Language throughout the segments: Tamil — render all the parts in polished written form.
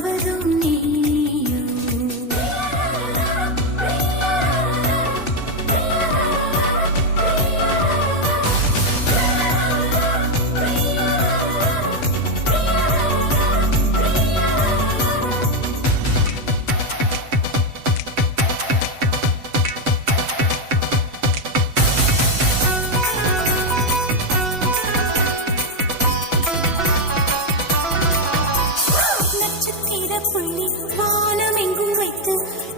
முழுவதும் நீயோ. புள்ளி வானம் எங்கும் வைத்து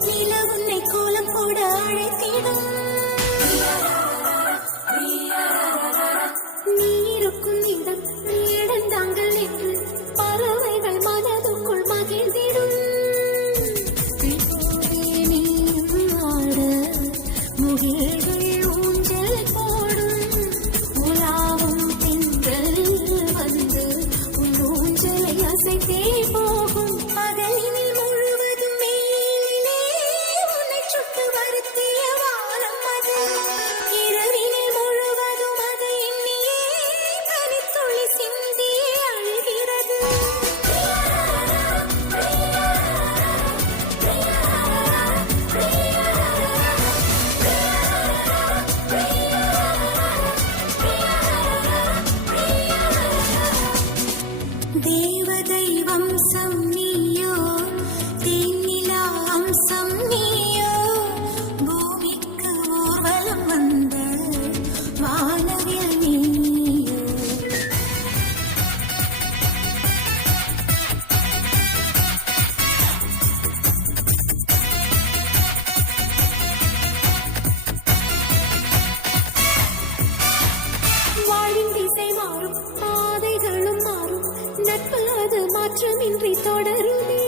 நில உன்னை கோலம் போட அழைத்திடும். நீருக்கும் இடம் இடந்தாங்கள் என்று பறவைகள் மனதுக்குள் மகிழ்ந்திடும். நீயும் ஆட முகில்கள் ஊஞ்சல் போடும். உலாவும் திங்கள் வந்து உன் ஊஞ்சலை அசைத்தே போகும். தேவதை வம்சம் நீயோ, தேனிலா அம்சம் நீயோ, பூமிக்கு ஊர்வலம் வந்த வானவில் நீயோ. வாழின் திசை மாறும், பாதைகளும் மாறும், நட்பு அது மாற்றமின்றி தொடருமே.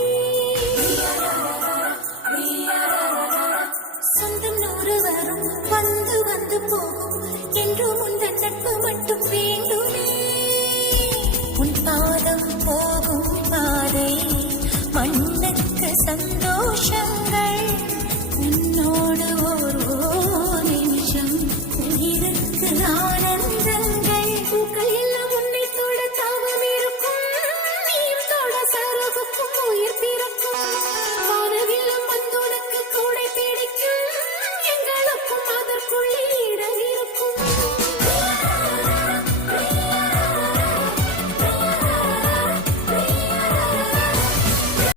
சொந்தம் நூறு வரும், வந்து வந்து போகும், என்றும் உந்தன் நட்பு மட்டும் வேண்டுமே. உன் பாதம் போகும் பாதை மண்ணுக்கு சந்தோஷங்கள். உன்னோடு ஓர் நிமிஷம் உயிருக்கு